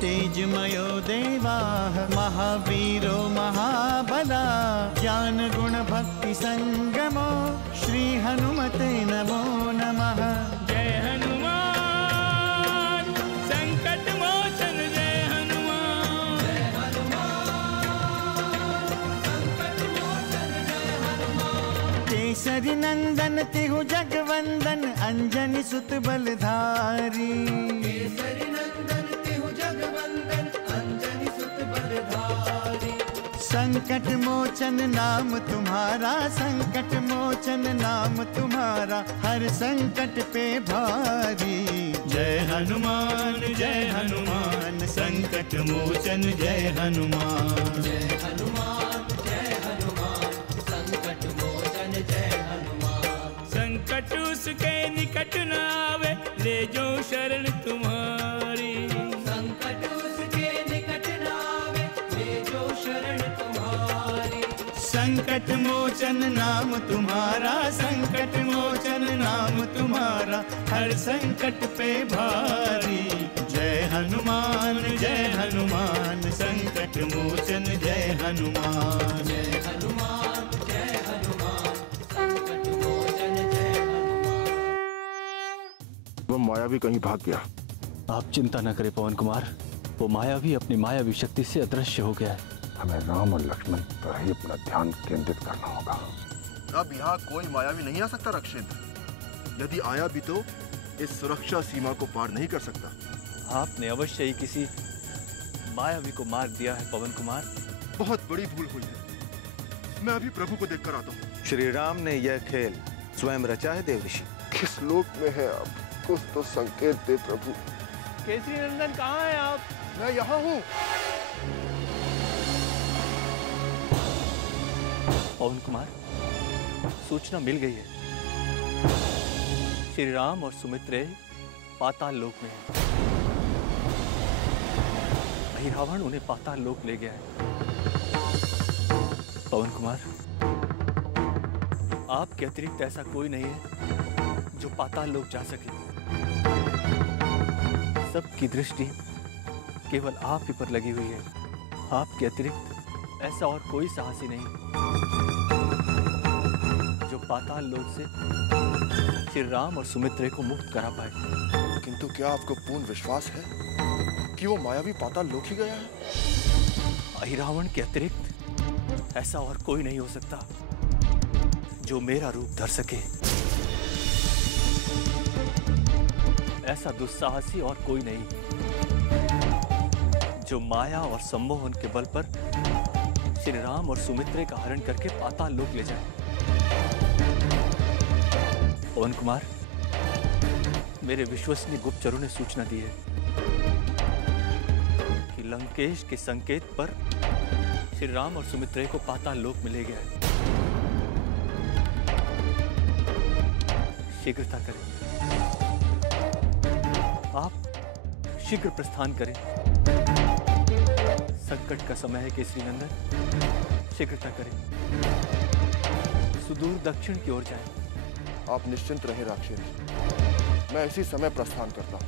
तेजमयो देवाः महावीरो महाबला ज्ञान गुण भक्ति संगमो श्री हनुमते नमो नमः। जय हनुमान संकट मोचन जय हनुमान। जय हनुमान संकट मोचन जय हनुमान। केसरी नंदन तिहु जगवंदन अंजनी सुत बलधारी। केसरी नंदन तिहु जगवंदन अंजनी सुत बलधारी। संकट मोचन नाम तुम्हारा संकट मोचन नाम तुम्हारा हर संकट पे भारी। जय हनुमान संकट मोचन जय हनुमान। जय हनुमान संकट मोचन जय हनुमान। संकट उसके निकट न आवे ले जो शरण तुम्हारी। संकट उसके निकट न आवे ले जो शरण तुम्हारी। संकट मोचन नाम तुम्हारा संकट मोचन नाम तुम्हारा हर संकट पे भारी। जय हनुमान संकट मोचन जय हनुमान। जय हनुमान संकट मोचन जय हनुमान। वो मायावी कहीं भाग गया। आप चिंता न करें पवन कुमार, वो मायावी अपनी मायावी शक्ति से अदृश्य हो गया है। हमें राम और लक्ष्मण पर ही अपना ध्यान केंद्रित करना होगा। अब यहाँ कोई मायावी नहीं आ सकता रक्षेंद्र। यदि आया भी तो इस सुरक्षा सीमा को पार नहीं कर सकता। आपने अवश्य ही किसी मायावी को मार दिया है पवन कुमार। बहुत बड़ी भूल हुई है। मैं अभी प्रभु को देखकर आता हूँ। श्री राम ने यह खेल स्वयं रचा है देवऋषि। किस लोक में है आप? कुछ तो संकेत दे प्रभु। केसरी नंदन कहाँ है आप? मैं यहाँ हूँ। पवन कुमार, सूचना मिल गई है। श्री राम और सुमित्रे पाताल लोक में हैं। रावण उन्हें पाताल लोक ले गया है। पवन कुमार, आपके अतिरिक्त ऐसा कोई नहीं है जो पाताल लोक जा सके। सबकी दृष्टि केवल आप ही पर लगी हुई है। आपके अतिरिक्त ऐसा और कोई साहसी नहीं जो पाताल लोक से श्री राम और सुमित्रे को मुक्त करा पाए। किंतु क्या आपको पूर्ण विश्वास है कि वो मायावी पाताल लोक ही गया है? अहिरावण के अतिरिक्त ऐसा और कोई नहीं हो सकता जो मेरा रूप धर सके। ऐसा दुस्साहसी और कोई नहीं जो माया और सम्मोहन के बल पर श्री राम और सुमित्रे का हरण करके पाताल लोक ले जाए। पवन कुमार, मेरे विश्वसनीय गुप्तचरों ने सूचना दी है कि लंकेश के संकेत पर श्री राम और सुमित्रे को पाताल लोक में ले गया है। शीघ्रता करें, आप शीघ्र प्रस्थान करें। संकट का समय है केसरी नंदन, शीघ्रता करें। सुदूर दक्षिण की ओर जाएं। आप निश्चिंत रहे राक्षेंद्र, मैं इसी समय प्रस्थान करता हूँ।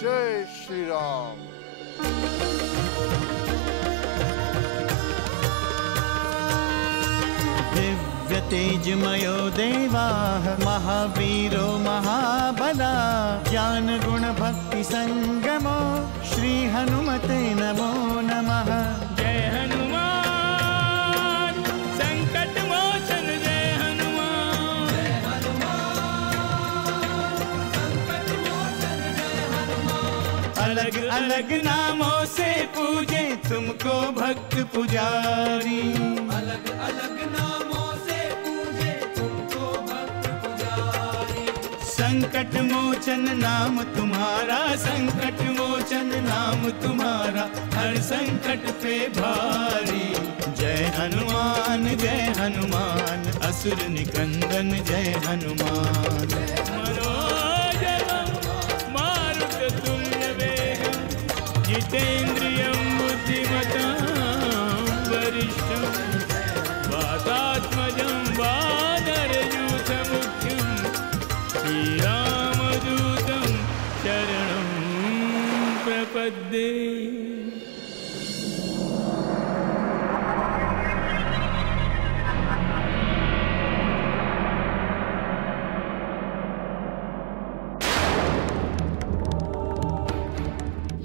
जय श्री राम। दिव्य तेजमयो देवाः महावीरो महाबला ज्ञान गुण भक्ति संगमो श्री हनुमते नमो नमः। जय हनुमान संकट मोचन जय हनुमान। जय हनुमान संकट मोचन जय हनुमान। अलग अलग नामों से पूजे तुमको भक्त पुजारी। अलग अलग नामों से पूजे तुमको भक्त पुजारी। संकट मोचन नाम तुम्हारा संकट मोचन नाम तुम्हारा हर संकट पे भारी। जय हनुमान असुर निकंदन जय हनुमान। मनोजव मारुत तुल्य वेग जितेन्द्रियं बुद्धिमतां वरिष्ठं वातात्मजं वानरयूथमुख्यं श्रीरामदूतं शरणं प्रपद्ये।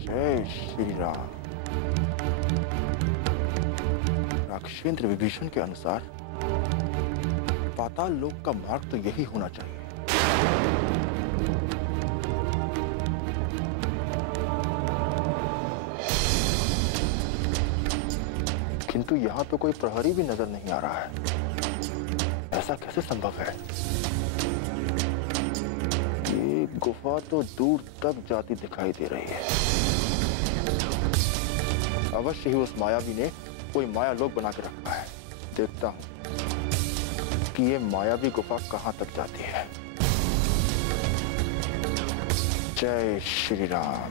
जय श्री राम। राक्षसेंद्र विभीषण के अनुसार पाताल लोक का मार्ग तो यही होना चाहिए। किंतु यहां तो कोई प्रहरी भी नजर नहीं आ रहा है। ऐसा कैसे संभव है? ये गुफा तो दूर तक जाती दिखाई दे रही है। अवश्य ही उस मायावी ने कोई माया लोक बना के रखा है। देखता हूं कि ये मायावी गुफा कहां तक जाती है। जय श्री राम।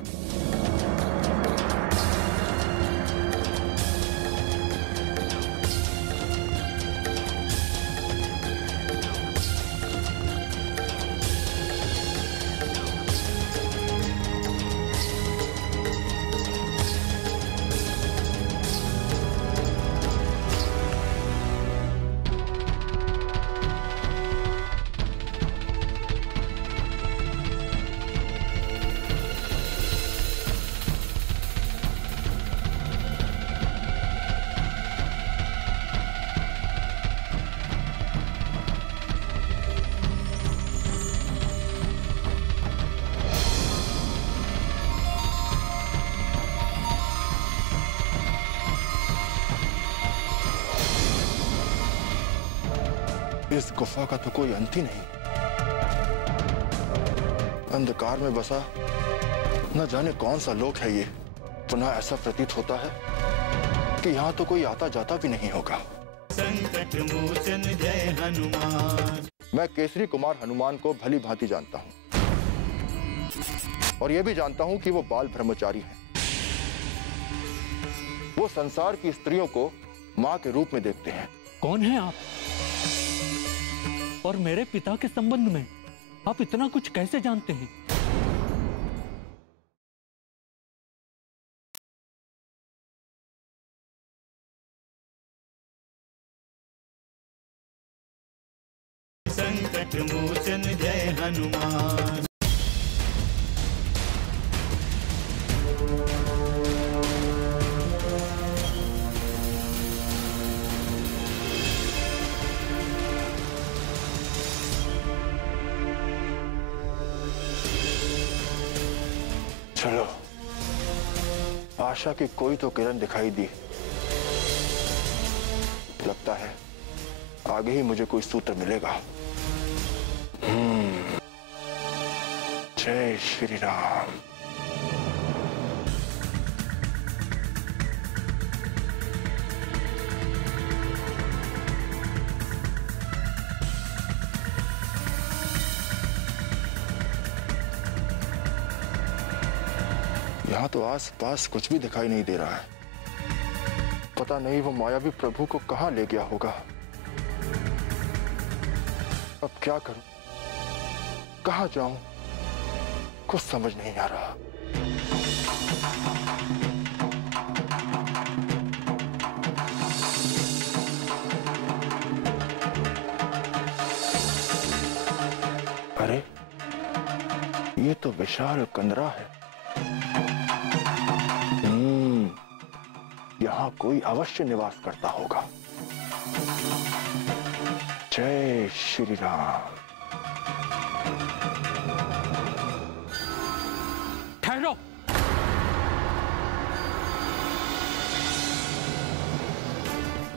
इस गुफा का तो कोई अंत ही नहीं। अंधकार में बसा न जाने कौन सा लोक है ये। पुनः ऐसा प्रतीत होता है कि यहाँ तो कोई आता जाता भी नहीं होगा। संकट मोचन जय हनुमान। मैं केसरी कुमार हनुमान को भली भांति जानता हूँ और यह भी जानता हूँ कि वो बाल ब्रह्मचारी हैं। वो संसार की स्त्रियों को माँ के रूप में देखते हैं। कौन है आप? और मेरे पिता के संबंध में आप इतना कुछ कैसे जानते हैं? संकट मोचन जय हनुमान। चलो, आशा की कोई तो किरण दिखाई दी। लगता है आगे ही मुझे कोई सूत्र मिलेगा। जय श्री राम। यहाँ तो आस-पास कुछ भी दिखाई नहीं दे रहा है। पता नहीं वो मायावी प्रभु को कहाँ ले गया होगा। अब क्या करूं? कहाँ जाऊं? कुछ समझ नहीं आ रहा। अरे, ये तो विशाल कंदरा है। यहाँ कोई अवश्य निवास करता होगा। जय श्री राम। ठहरो।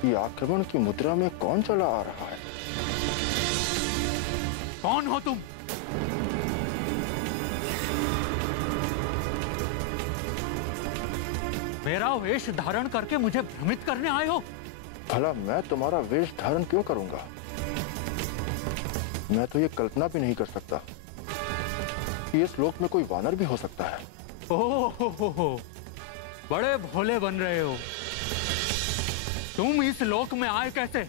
ये आक्रमण की मुद्रा में कौन चला आ रहा है? कौन हो तुम? मेरा वेश धारण करके मुझे भ्रमित करने आए हो? भला मैं तुम्हारा वेश धारण क्यों करूंगा? मैं तो ये कल्पना भी नहीं कर सकता कि इस लोक में कोई वानर भी हो सकता है। ओहो, बड़े भोले बन रहे हो। तुम इस लोक में आए कैसे?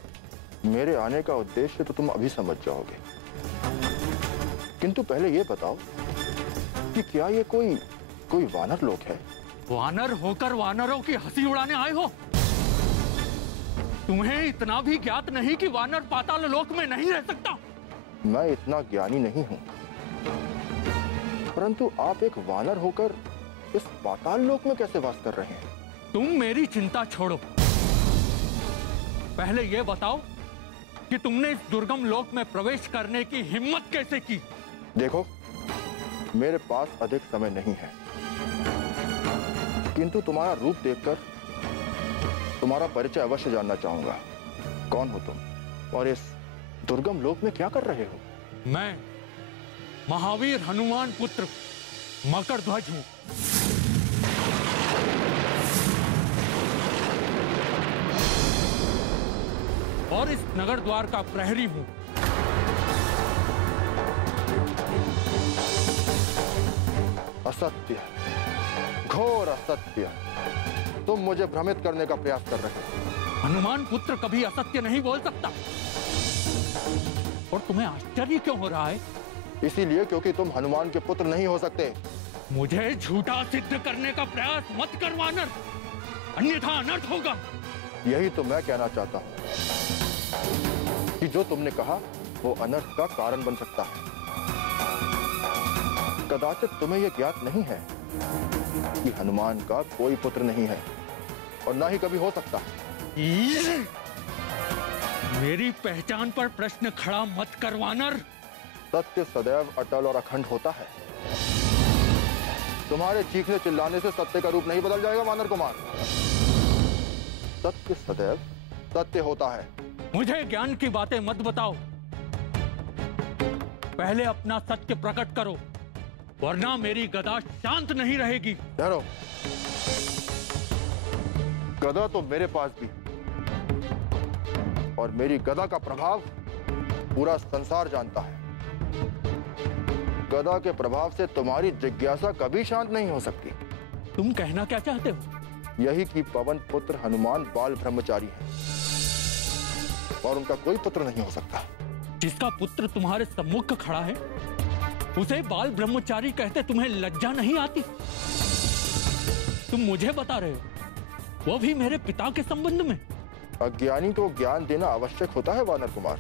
मेरे आने का उद्देश्य तो तुम अभी समझ जाओगे, किंतु पहले ये बताओ कि क्या ये कोई वानर लोक है? वानर होकर वानरों की हंसी उड़ाने आए हो? तुम्हें इतना भी ज्ञात नहीं कि वानर पाताल लोक में नहीं रह सकता? मैं इतना ज्ञानी नहीं हूं, परंतु आप एक वानर होकर इस पाताल लोक में कैसे वास कर रहे हैं? तुम मेरी चिंता छोड़ो, पहले यह बताओ कि तुमने इस दुर्गम लोक में प्रवेश करने की हिम्मत कैसे की? देखो, मेरे पास अधिक समय नहीं है, किंतु तुम्हारा रूप देखकर तुम्हारा परिचय अवश्य जानना चाहूंगा। कौन हो तुम और इस दुर्गम लोक में क्या कर रहे हो? मैं महावीर हनुमान पुत्र मकरध्वज हूं। और इस नगर द्वार का प्रहरी हूं। असत्य, घोर असत्य। तुम मुझे भ्रमित करने का प्रयास कर रहे हो। हनुमान पुत्र कभी असत्य नहीं बोल सकता। और तुम्हें आश्चर्य क्यों हो रहा है? इसीलिए क्योंकि तुम हनुमान के पुत्र नहीं हो सकते। मुझे झूठा सिद्ध करने का प्रयास मत कर वानर, अन्यथा अनर्थ होगा। यही तो मैं कहना चाहता हूं कि जो तुमने कहा वो अनर्थ का कारण बन सकता है। कदाचित तुम्हें यह ज्ञात नहीं है कि हनुमान का कोई पुत्र नहीं है और ना ही कभी हो सकता। मेरी पहचान पर प्रश्न खड़ा मत कर वानर। सत्य सदैव अटल और अखंड होता है। तुम्हारे चीखने चिल्लाने से सत्य का रूप नहीं बदल जाएगा वानर कुमार। सत्य सदैव सत्य होता है। मुझे ज्ञान की बातें मत बताओ, पहले अपना सत्य प्रकट करो, वरना मेरी गदा शांत नहीं रहेगी। ठहरो, गदा तो मेरे पास भी, और मेरी गदा का प्रभाव पूरा संसार जानता है। गदा के प्रभाव से तुम्हारी जिज्ञासा कभी शांत नहीं हो सकती। तुम कहना क्या चाहते हो? यही कि पवन पुत्र हनुमान बाल ब्रह्मचारी है और उनका कोई पुत्र नहीं हो सकता। जिसका पुत्र तुम्हारे सम्मुख खड़ा है उसे बाल ब्रह्मचारी कहते तुम्हें लज्जा नहीं आती? तुम मुझे बता रहे हो, वो भी मेरे पिता के संबंध में? अज्ञानी को ज्ञान देना आवश्यक होता है वानर कुमार।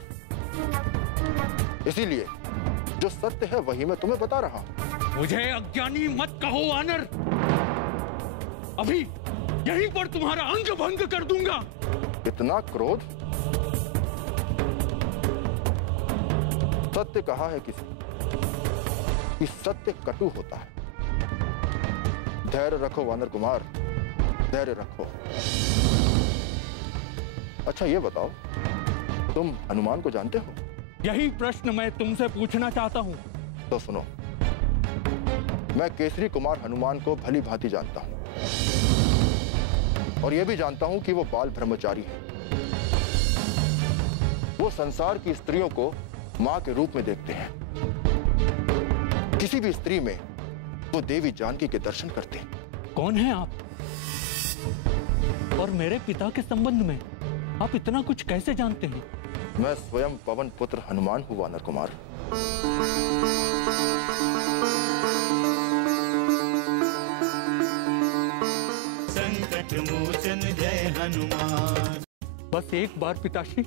इसीलिए जो सत्य है वही मैं तुम्हें बता रहा हूं। मुझे अज्ञानी मत कहो वानर, अभी यहीं पर तुम्हारा अंग भंग कर दूंगा। इतना क्रोध? सत्य कहा है किसी कि सत्य कटु होता है। धैर्य रखो वानर कुमार, धैर्य रखो। अच्छा ये बताओ, तुम हनुमान को जानते हो? यही प्रश्न मैं तुमसे पूछना चाहता हूं। तो सुनो, मैं केसरी कुमार हनुमान को भली भांति जानता हूं और यह भी जानता हूं कि वो बाल ब्रह्मचारी है। वो संसार की स्त्रियों को मां के रूप में देखते हैं। किसी भी स्त्री में वो देवी जानकी के दर्शन करते हैं। कौन है आप? और मेरे पिता के संबंध में आप इतना कुछ कैसे जानते हैं? मैं स्वयं पवन पुत्र हनुमान हूं वानर कुमार। संकट मोचन जय हनुमान। बस एक बार पिताश्री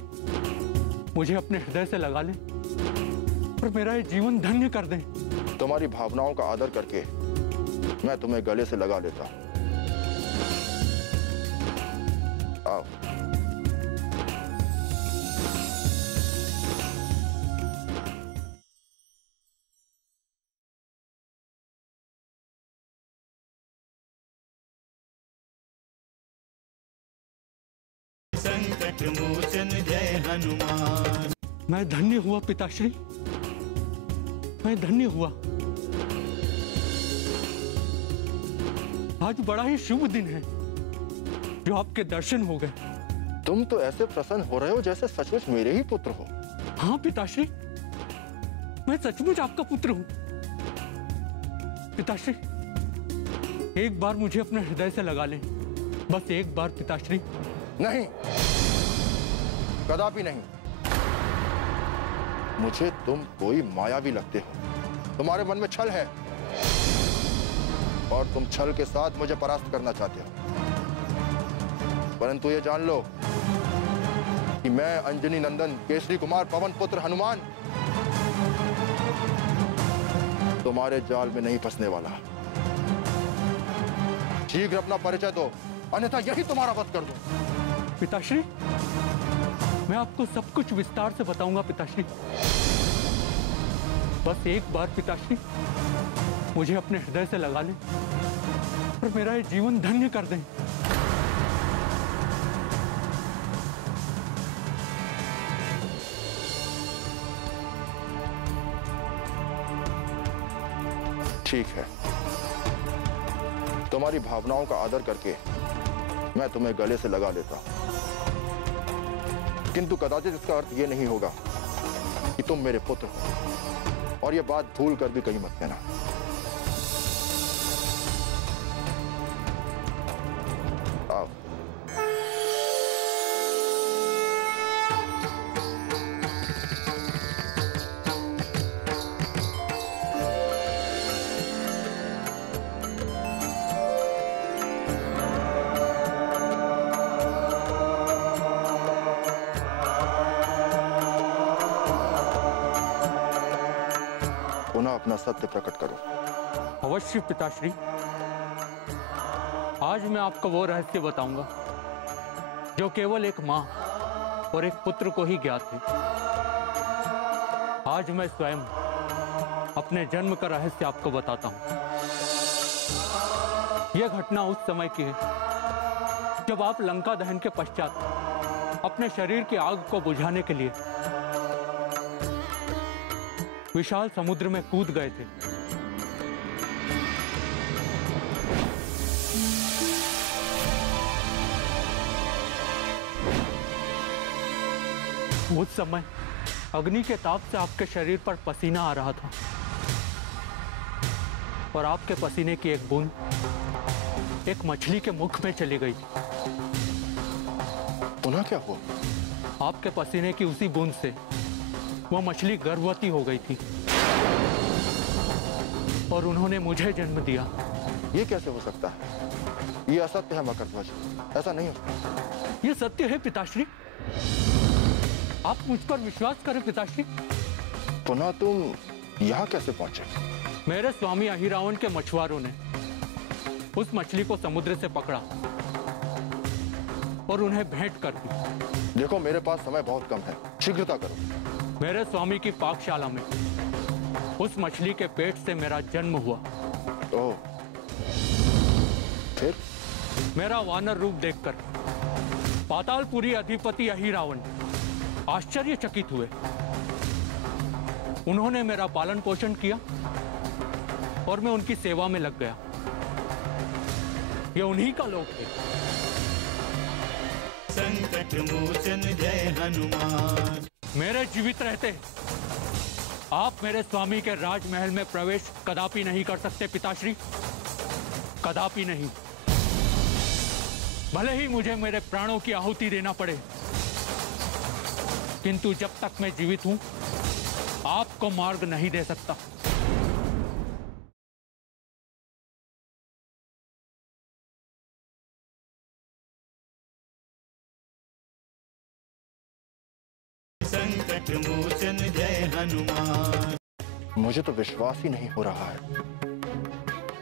मुझे अपने हृदय से लगा लें और मेरा ये जीवन धन्य कर दें। तुम्हारी भावनाओं का आदर करके मैं तुम्हें गले से लगा लेता हूं। आओ। संकट मोचन जय हनुमान। मैं धन्य हुआ पिताश्री, मैं धन्य हुआ। आज बड़ा ही शुभ दिन है जो आपके दर्शन हो गए। तुम तो ऐसे प्रसन्न हो रहे हो जैसे सचमुच मेरे ही पुत्र हो। हाँ पिताश्री, मैं सचमुच आपका पुत्र हूं। पिताश्री, एक बार मुझे अपने हृदय से लगा लें, बस एक बार पिताश्री। नहीं, कदापि नहीं। मुझे तुम कोई मायावी लगते हो। तुम्हारे मन में छल है और तुम छल के साथ मुझे परास्त करना चाहते हो। परंतु ये जान लो कि मैं अंजनी नंदन केसरी कुमार पवन पुत्र हनुमान तुम्हारे जाल में नहीं फंसने वाला। शीघ्र अपना परिचय दो, अन्यथा यही तुम्हारा वध कर दूं। पिताश्री, मैं आपको सब कुछ विस्तार से बताऊंगा पिताश्री। बस एक बार पिताश्री मुझे अपने हृदय से लगा लें और मेरा ये जीवन धन्य कर दें। ठीक है, तुम्हारी भावनाओं का आदर करके मैं तुम्हें गले से लगा लेता हूं, किंतु कदाचित इसका अर्थ यह नहीं होगा कि तुम मेरे पुत्र हो, और यह बात भूल कर भी कहीं मत कहना। आओ। पुनः अपना सत्य प्रकट करो। अवश्य पिताश्री, आज मैं आपको वो रहस्य बताऊंगा जो केवल एक मां और एक पुत्र को ही ज्ञात है। आज मैं स्वयं अपने जन्म का रहस्य आपको बताता हूं। यह घटना उस समय की है जब आप लंका दहन के पश्चात अपने शरीर की आग को बुझाने के लिए विशाल समुद्र में कूद गए थे। उस समय अग्नि के ताप से आपके शरीर पर पसीना आ रहा था और आपके पसीने की एक बूंद एक मछली के मुख में चली गई। पुनः क्या हुआ? आपके पसीने की उसी बूंद से वो मछली गर्भवती हो गई थी और उन्होंने मुझे जन्म दिया। ये कैसे हो सकता है? ये असत्य है मकरध्वज, ऐसा नहीं हो सकता। ये सत्य है पिताश्री, आप मुझ पर विश्वास करें पिताश्री। पुनः तुम यहाँ कैसे पहुंचे? मेरे स्वामी अहिरावण के मछुआरों ने उस मछली को समुद्र से पकड़ा और उन्हें भेंट कर दी। देखो, मेरे पास समय बहुत कम है, शीघ्रता करो। मेरे स्वामी की पाकशाला में उस मछली के पेट से मेरा जन्म हुआ। ओह, फिर? मेरा वानर रूप देखकर पातालपुरी अधिपति अहिरावण आश्चर्यचकित हुए। उन्होंने मेरा पालन पोषण किया और मैं उनकी सेवा में लग गया। ये उन्हीं का लोक है। संकट मोचन जय हनुमान। मेरे जीवित रहते आप मेरे स्वामी के राजमहल में प्रवेश कदापि नहीं कर सकते पिताश्री, कदापि नहीं। भले ही मुझे मेरे प्राणों की आहुति देना पड़े, किंतु जब तक मैं जीवित हूं आपको मार्ग नहीं दे सकता। संकट मोचन जय हनुमान। मुझे तो विश्वास ही नहीं हो रहा है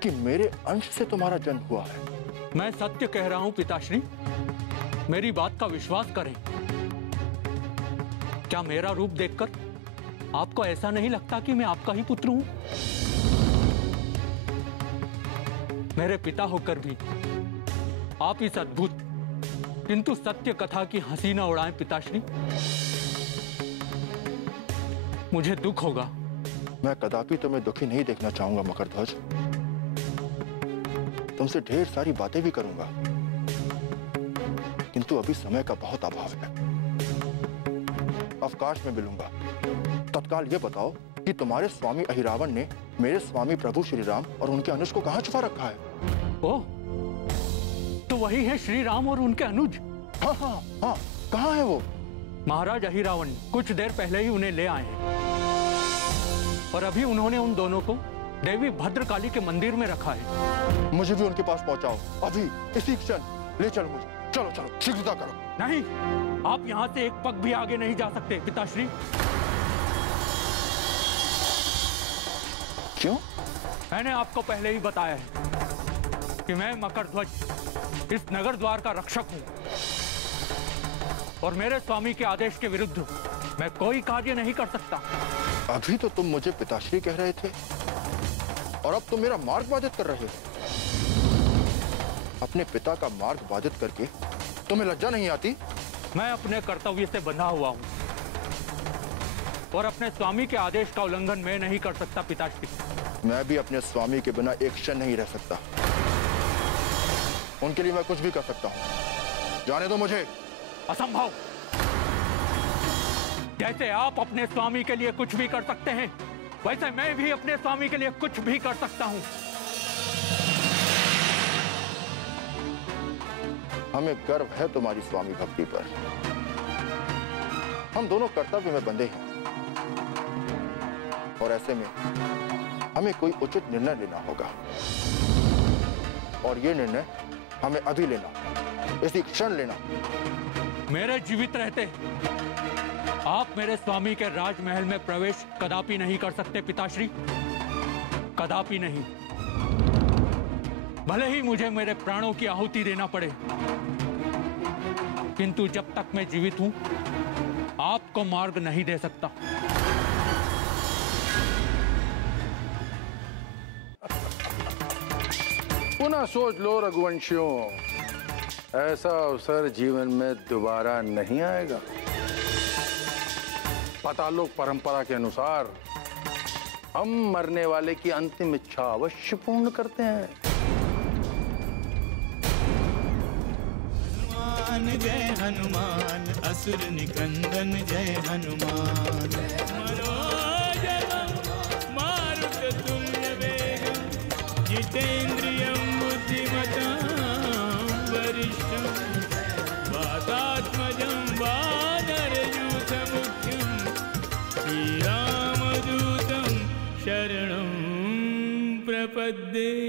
कि मेरे अंश से तुम्हारा जन्म हुआ है। मैं सत्य कह रहा हूं पिताश्री, मेरी बात का विश्वास करें। क्या मेरा रूप देखकर आपको ऐसा नहीं लगता कि मैं आपका ही पुत्र हूं? मेरे पिता होकर भी आप इस अद्भुत किंतु सत्य कथा की हंसी न उड़ाएं पिताश्री। मुझे दुख होगा। मैं कदापि तुम्हें दुखी नहीं देखना चाहूंगा मकरध्वज। तुमसे ढेर सारी बातें भी करूंगा, किंतु अभी समय का बहुत अभाव है। अवकाश में मिलूंगा। तत्काल ये बताओ कि तुम्हारे स्वामी अहिरावण ने मेरे स्वामी प्रभु श्री राम और उनके अनुज को कहां छुपा रखा है? ओह, तो वही है श्री राम और उनके अनुज। हाँ हाँ हाँ, कहाँ है वो? महाराज अहिरावण कुछ देर पहले ही उन्हें ले आए हैं और अभी उन्होंने उन दोनों को देवी भद्रकाली के मंदिर में रखा है। मुझे भी उनके पास पहुंचाओ, अभी इसी क्षण ले चलो मुझे। चलो चलो, शीघ्रता करो। नहीं, आप यहाँ से एक पग भी आगे नहीं जा सकते पिताश्री। क्यों? मैंने आपको पहले ही बताया है कि मैं मकरध्वज इस नगर द्वार का रक्षक हूँ और मेरे स्वामी के आदेश के विरुद्ध मैं कोई कार्य नहीं कर सकता। अभी तो तुम मुझे पिताश्री कह रहे थे और अब तुम मेरा मार्ग बाधित कर रहे हो। अपने पिता का मार्ग बाधित करके तुम्हें लज्जा नहीं आती? मैं अपने कर्तव्य से बंधा हुआ हूँ और अपने स्वामी के आदेश का उल्लंघन मैं नहीं कर सकता पिताश्री। मैं भी अपने स्वामी के बिना एक क्षण नहीं रह सकता। उनके लिए मैं कुछ भी कर सकता हूँ। जाने दो मुझे। असंभव। जैसे आप अपने स्वामी के लिए कुछ भी कर सकते हैं, वैसे मैं भी अपने स्वामी के लिए कुछ भी कर सकता हूँ। हमें गर्व है तुम्हारी स्वामी भक्ति पर। हम दोनों कर्तव्य में बंधे हैं और ऐसे में हमें कोई उचित निर्णय लेना होगा और ये निर्णय हमें अभी लेना, इसी क्षण लेना। मेरे जीवित रहते आप मेरे स्वामी के राजमहल में प्रवेश कदापि नहीं कर सकते पिताश्री, कदापि नहीं। भले ही मुझे मेरे प्राणों की आहुति देना पड़े, किंतु जब तक मैं जीवित हूं आपको मार्ग नहीं दे सकता। पुनः सोच लो रघुवंशियों, ऐसा अवसर जीवन में दोबारा नहीं आएगा। पातालोक परंपरा के अनुसार हम मरने वाले की अंतिम इच्छा अवश्य पूर्ण करते हैं। हनुमान जय हनुमान, असुर निकंदन जय हनुमान। मनोजवं मारुततुल्यवेगं, जितेन्द्रियं बुद्धिमतां वरिष्ठं, वातात्मजं वानरयूथमुख्यं, श्रीरामदूतं शरणं प्रपद्ये।